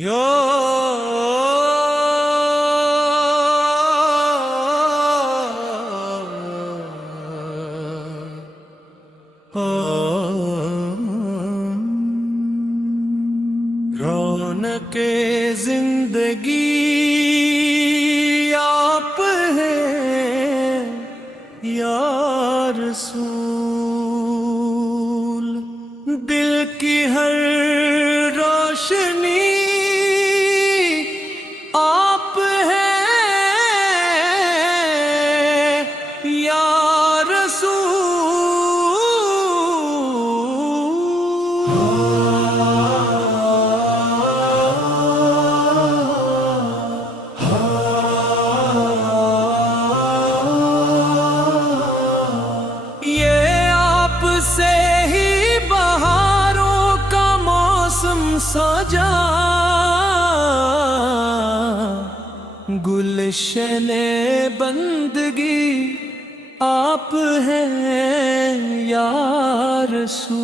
यो रौनके जिंदगी आप हैं या रसूल। दिल की हर रोशनी आप हैं या रसूल। ये आपसे ही बहारों का मौसम सजा, गुलशने बंदगी आप हैं या रसूल।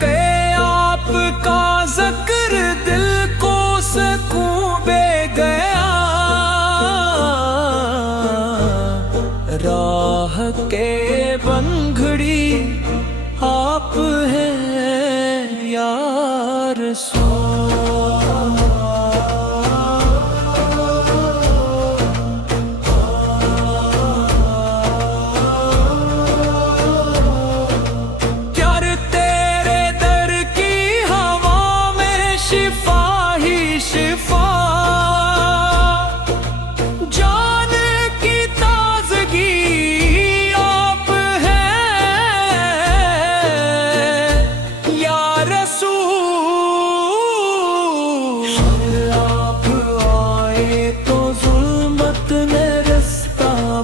के आपका ज़िक्र दिल को सुकून दे गया, राह के बंधड़ी आप हैं या रसूल। प्यार तेरे दर की हवा में शिफा ही शिफा,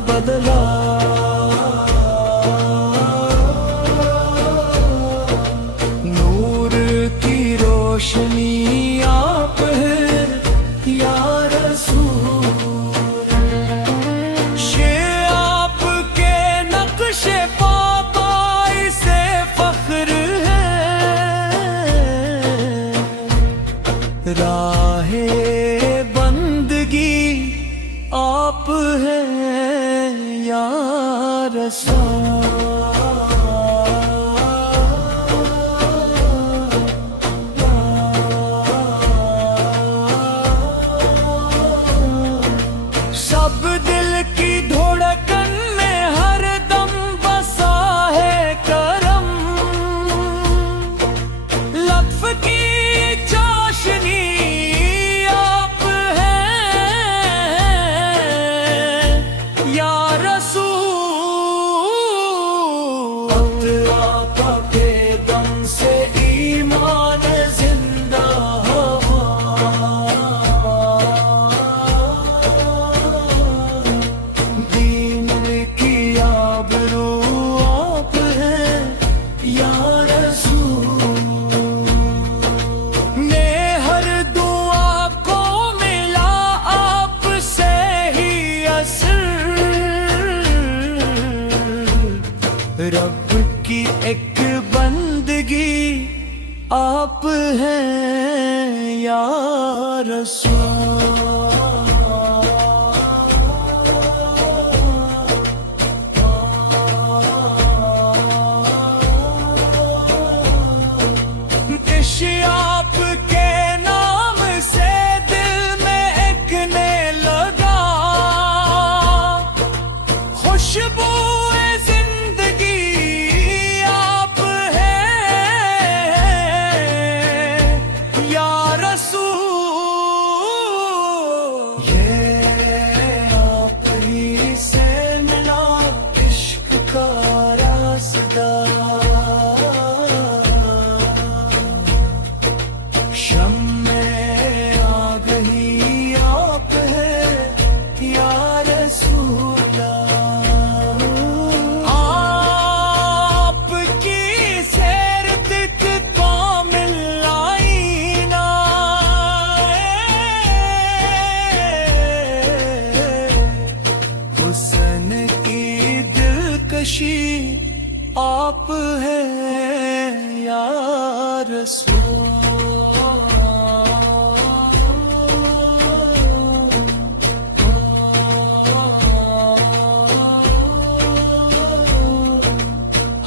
बदला नूर की रोशनी आप हैं या रसूल। ये आपके नक्शे पापाई से फख्र है, राहे बंदगी आप हैं या रसूल। सब दिल की धड़कन में हर दम बसा है करम, लत्फ की चाशनी आप हैं या रसूल। आका के दम से ईमान जिंदा हवा, दीन की आबरू आप हैं या रसूल। ने हर दुआ को मिला आपसे ही असर, रब की एक बंदगी आप हैं या रसूल। आपके नाम से दिल में एक ने लगा, खुशबू जिंदगी आप हैं या रसूल। खुशी आप है या रसूल।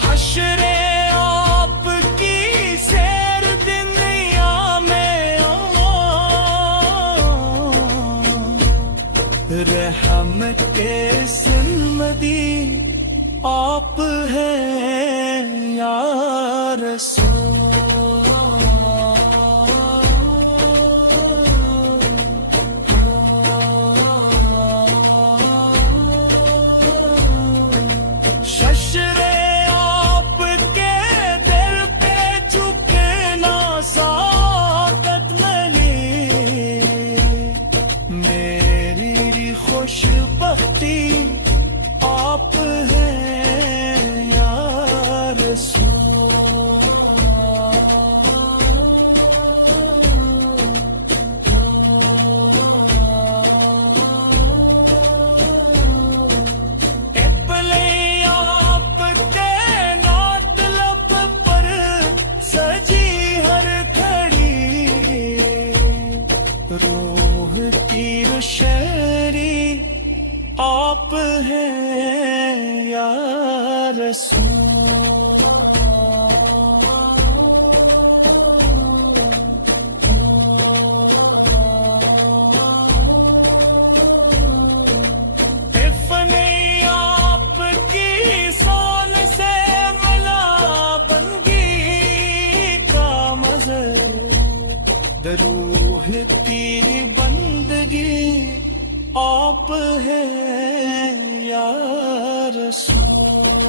हश्रे आपकी सैर दुनिया में रहमत के सलमदी आप है या रसूल। शशरे आपके दर पे झुकना साकत मिली, मेरी खुशबख्ती आप है या रसूल। एपले आपके नातलब पर सजी हर घड़ी, रूह की रोशनी आप है या रसूल। इफ़ने आपकी शान से मिला बंदगी का मज़र, दरूह की बंदगी आप है या रसूल।